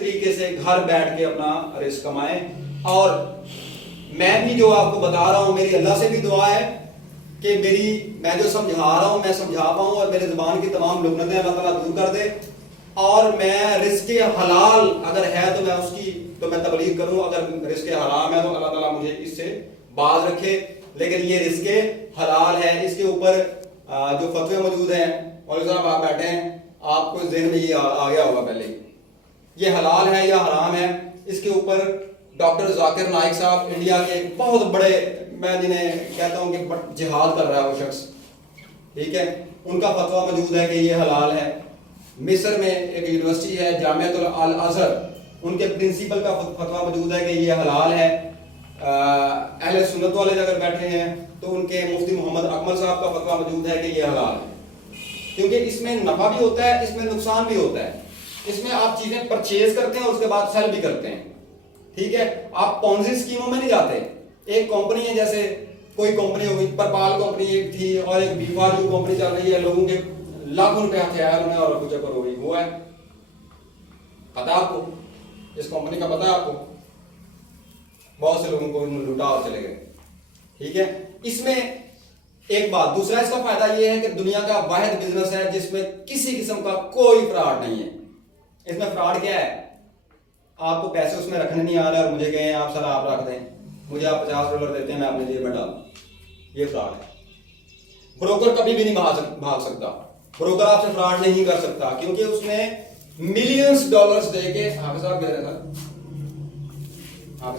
तरीके से घर बैठ के अपना रिस्क कमाएं। और मैं भी जो आपको बता रहा हूं, मेरी अल्लाह से भी दुआ है कि मैं जो समझा रहा हूं मैं समझा पाऊं और मेरे जुबान की तमाम लुकनतें अल्लाह ताला दूर कर दे, और मैं रिस्क हलाल अगर है तो मैं उसकी मैं तबलीग करूं, अगर रिस्क हराम है तो अल्लाह ताला मुझे इससे बाज रखे। लेकिन ये रिस्क हलाल है, इसके ऊपर जो फतवे मौजूद हैं, मौलवी साहब आप बैठे हैं, आपको जहन में ये आ गया होगा पहले ये हलाल है या हराम है। इसके ऊपर डॉक्टर जाकिर नाइक साहब इंडिया के बहुत बड़े, मैं जिन्हें कहता हूं कि जिहाद कर रहा है वो शख्स, ठीक है, उनका फतवा मौजूद है कि ये हलाल है। मिस्र में एक यूनिवर्सिटी है जामियातुल अल अज़हर, उनके प्रिंसिपल का फतवा मौजूद है कि ये हलाल है। अहले सुन्नत वाले अगर बैठे हैं तो उनके मुफ्ती मोहम्मद अकमल साहब का फतवा मौजूद है कि ये हलाल है, क्योंकि इसमें नफा भी होता है, इसमें नुकसान भी होता है। इसमें आप चीजें परचेज करते हैं और उसके बाद सेल भी करते हैं, ठीक है। आप पॉन्जी स्कीमों में नहीं जाते। एक कंपनी है, जैसे कोई कंपनी होगी, परपाल कंपनी एक थी और एक बीफालू कंपनी चल रही है, लोगों के लाखों रुपए हथियार में और कुछ पर हो गई, हुआ है, पता आपको इस कंपनी का, पता है आपको, बहुत से लोगों को लूटा और चले गए, ठीक है। इसमें एक बात, दूसरा इसका फायदा यह है कि दुनिया का वाहिद बिजनेस है जिसमें किसी किस्म का कोई फ्रॉड नहीं है। इसमें फ्रॉड क्या है, आपको पैसे उसमें रखने नहीं आ रहे और मुझे कहें आप सर आप रख दें, मुझे आप $50 देते हैं, मैं अपने जेब में डाल, ये फ्रॉड है। ब्रोकर कभी भी नहीं भाग सकता, ब्रोकर आपसे फ्रॉड नहीं कर सकता, क्योंकि उसने मिलियंस डॉलर्स देके, हाफिज साहब कह रहे थे, आप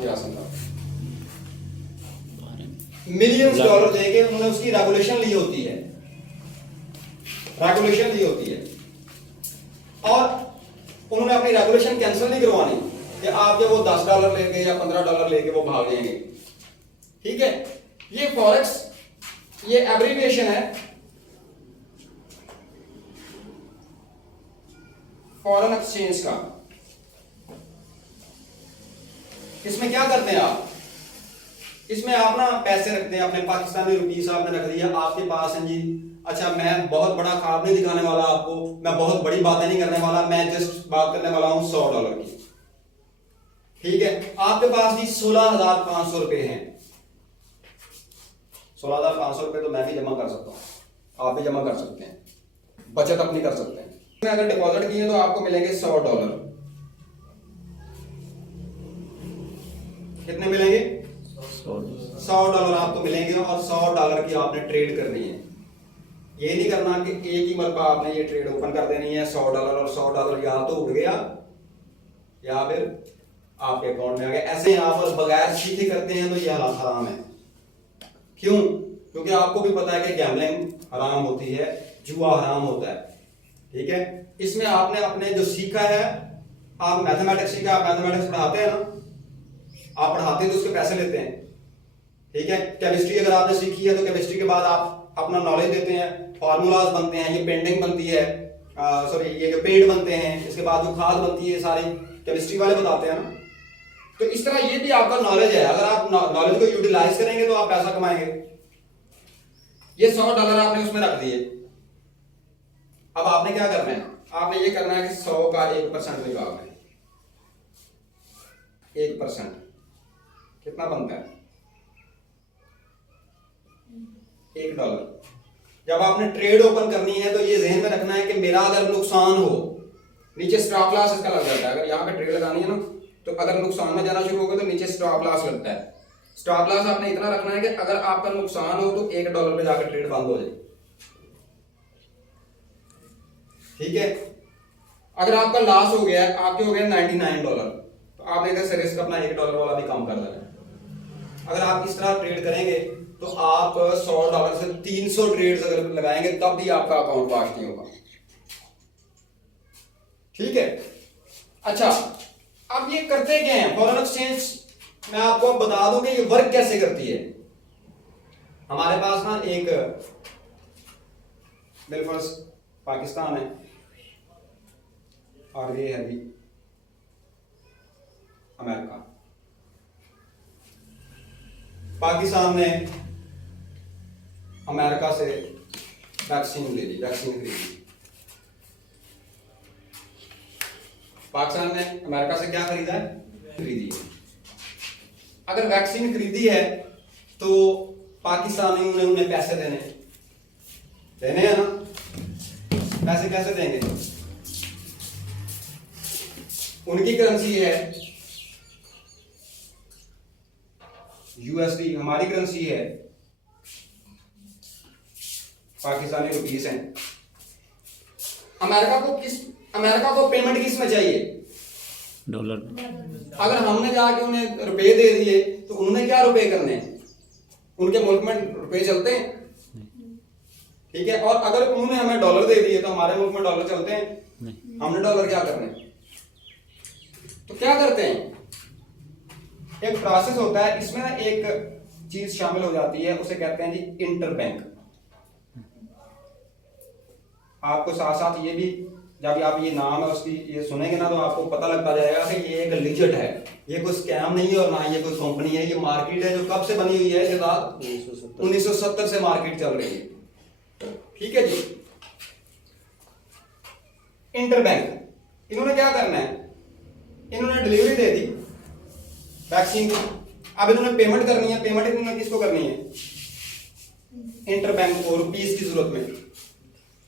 मिलियंस डॉलर देके उन्होंने उसकी रेगुलेशन ली होती है, रेगुलेशन ली होती है, और उन्होंने अपनी रेगुलेशन कैंसिल नहीं करवानी कि आप जब वो $10 लेंगे या $15 लेके वो भाग जाएंगे, ठीक है। ये फॉरेक्स, ये एब्रीविएशन है फॉरेन एक्सचेंज का। इसमें क्या करते हैं आप, इसमें आप ना पैसे रखते हैं, अपने पाकिस्तानी रुपीस आपने रख दिया, आपके पास है जी, अच्छा मैं बहुत बड़ा ख्वाब नहीं दिखाने वाला आपको, मैं बहुत बड़ी बातें नहीं करने वाला, मैं जस्ट बात करने वाला हूं $100 की, ठीक है। आपके पास जी 16,500 रुपए हैं, 16,500 रुपए तो मैं भी जमा कर सकता हूं, आप भी जमा कर सकते हैं, बचत अपनी कर सकते हैं। अगर डिपॉजिट किए तो आपको मिलेंगे $100। कितने मिलेंगे? $100 आपको मिलेंगे, और $100 की आपने ट्रेड करनी है। ये नहीं करना कि एक ही मरतबा आपने ये ट्रेड ओपन कर देनी है, $100 और $100 या तो उड़ गया या फिर आपके अकाउंट में आ गया। ऐसे आप बगैर सीखे करते हैं तो ये हराम है। क्यों? क्योंकि आपको भी पता है कि गैम्बलिंग हराम होती है, जुआ हराम होता है, ठीक है। इसमें आपने अपने जो सीखा है, आप मैथमेटिक्स सीखा, आप मैथमेटिक्स पढ़ाते हैं ना, आप पढ़ाते हैं तो उसके पैसे लेते हैं, ठीक है। केमिस्ट्री अगर आपने सीखी है तो केमिस्ट्री के बाद आप अपना नॉलेज देते हैं, फार्मूलाज बनते हैं, ये पेंटिंग बनती है, सॉरी ये जो पेंट बनते हैं, इसके बाद जो खाद बनती है सारी केमिस्ट्री वाले बताते हैं ना। तो इस तरह ये भी आपका नॉलेज है, अगर आप नॉलेज को यूटिलाइज करेंगे तो आप पैसा कमाएंगे। ये $100 आपने उसमें रख दिए, अब आपने क्या करना है, आपने ये करना है कि 100 का 1% निकालना है। 1% कितना बनता है? $1। जब आपने ट्रेड ओपन करनी है तो ये जहन में रखना है कि मेरा अगर नुकसान हो, नीचे स्टॉप लॉस इसका लग जाता है। अगर यहाँ पे ट्रेड लगानी है ना, तो अगर नुकसान में जाना शुरू होगा तो नीचे स्टॉप लॉस लगता है। स्टॉप लॉस आपने इतना रखना है कि अगर आपका नुकसान हो तो $1 पे जाकर ट्रेड बंद हो जाए, ठीक है। अगर आपका लॉस हो गया, आपके हो गए $99, तो आपने इधर से रिस्क अपना $1 वाला भी काम कर देना है। अगर आप इस तरह ट्रेड करेंगे तो आप $100 से 300 ट्रेड्स अगर लगाएंगे तब भी आपका अकाउंट वॉश नहीं होगा, ठीक है। अच्छा, अब ये करते क्या है फॉरेन एक्सचेंज, मैं आपको बता दूं कि ये वर्क कैसे करती है। हमारे पास ना एक मेरे पास पाकिस्तान है और ये है भी अमेरिका। पाकिस्तान ने अमेरिका से वैक्सीन ले ली, वैक्सीन खरीदी। पाकिस्तान ने अमेरिका से क्या खरीदा है? खरीदी है। अगर वैक्सीन खरीदी है तो पाकिस्तानियों ने उन्हें पैसे देने हैं ना। पैसे कैसे देंगे? उनकी करेंसी है यूएसडी, हमारी करेंसी है पाकिस्तानी रुपीस है। अमेरिका को पेमेंट किस में चाहिए? डॉलर। अगर हमने जाके उन्हें रुपए दे दिए तो उन्होंने क्या रुपए करने हैं? उनके मुल्क में रुपए चलते हैं, ठीक है। और अगर उन्होंने हमें डॉलर दे दिए तो हमारे मुल्क में डॉलर चलते हैं? हमने डॉलर क्या करने? तो क्या करते हैं? एक प्रोसेस होता है, इसमें ना एक चीज शामिल हो जाती है, उसे कहते हैं जी इंटरबैंक। आपको साथ साथ ये भी, जब आप ये नाम है उसकी ये सुनेंगे ना तो आपको पता लगता जाएगा कि ये एक लिजिट है, ये कोई स्कैम नहीं है और ना ये कोई कंपनी है। ये मार्केट है जो कब से बनी हुई है? 1970 से मार्केट चल रही है, ठीक है जी। इंटरबैंक, इन्होंने क्या करना है? इन्होंने डिलीवरी दे दी वैक्सीन की, अब इन्होंने पेमेंट करनी है। पेमेंट इन्होंने किसको करनी है? इंटरबैंक को, रुपीस की जरूरत में।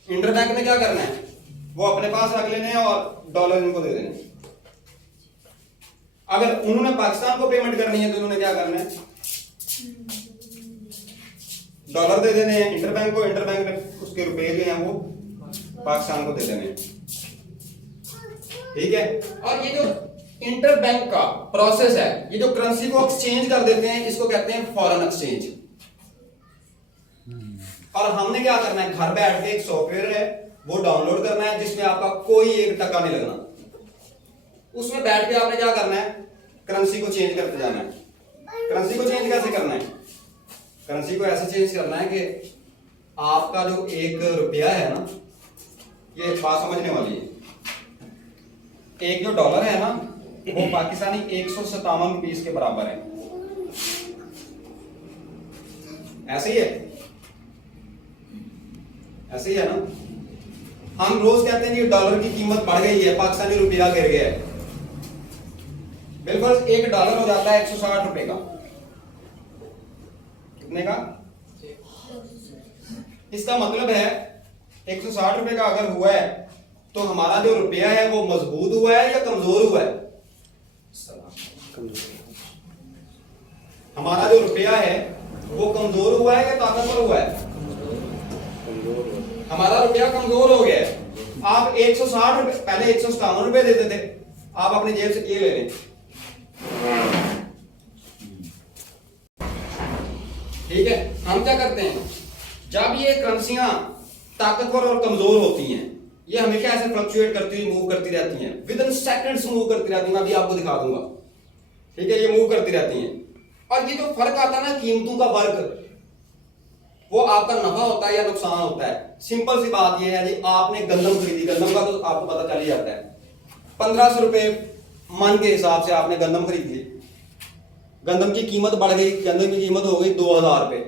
इंटरबैंक ने क्या करना है? वो अपने पास रख लेने हैं और डॉलर इनको दे देने। अगर उन्होंने पाकिस्तान को पेमेंट करनी है तो इन्होंने क्या करना है? डॉलर दे देने हैं इंटरबैंक को, इंटरबैंक ने उसके रुपए जो हैं वो पाकिस्तान को दे देने हैं, ठीक है। और ये जो इंटरबैंक का प्रोसेस है, ये जो करेंसी को एक्सचेंज कर देते हैं, इसको कहते हैं फॉरेन एक्सचेंज। और हमने क्या करना है? घर बैठ के एक सॉफ्टवेयर है वो डाउनलोड करना है जिसमें आपका कोई एक टका नहीं लगना। उसमें बैठ के आपने क्या करना है? करेंसी को चेंज करते जाना है। करेंसी को चेंज कैसे करना है? करेंसी को ऐसे चेंज करना है कि आपका जो एक रुपया है ना, ये बात समझने वाली है, एक जो डॉलर है ना वो पाकिस्तानी 157 रुपीस के बराबर है। ऐसे ही है, ऐसे ही है ना। हम रोज कहते हैं कि डॉलर की कीमत बढ़ गई है, पाकिस्तानी रुपया गिर गया है। बिल्कुल, एक डॉलर हो जाता है 160 रुपए का। कितने का? इसका मतलब है 160 रुपए का अगर हुआ है तो हमारा जो रुपया है वो मजबूत हुआ है या कमजोर हुआ है? हमारा जो रुपया है वो कमजोर हुआ है या ताकतवर हुआ है? हमारा रुपया कमजोर हो गया है। आप 160 रुपए, पहले 157 रुपए देते थे, आप अपनी जेब से ये ले लें, ठीक है। हम क्या करते हैं? जब ये करेंसियां ताकतवर और कमजोर होती हैं, ये हमेशा ऐसे फ्लक्चुएट करती हुई मूव करती रहती हैं, विद इन सेकंड्स मूव करती रहती हैं। मैं अभी आपको दिखा दूंगा, ठीक है। ये मूव करती रहती हैं और ये जो फर्क आता है ना कीमतों का फर्क, वो आपका नफा होता है या नुकसान होता है। सिंपल सी बात ये है जी, आपने गंदम खरीदी, गंदम का तो आपको पता चल ही जाता है। 1500 रुपए मन के हिसाब से आपने गंदम खरीद ली, गंदम की कीमत बढ़ गई, गंदम की कीमत हो गई 2000 रुपए,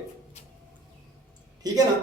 ठीक है ना।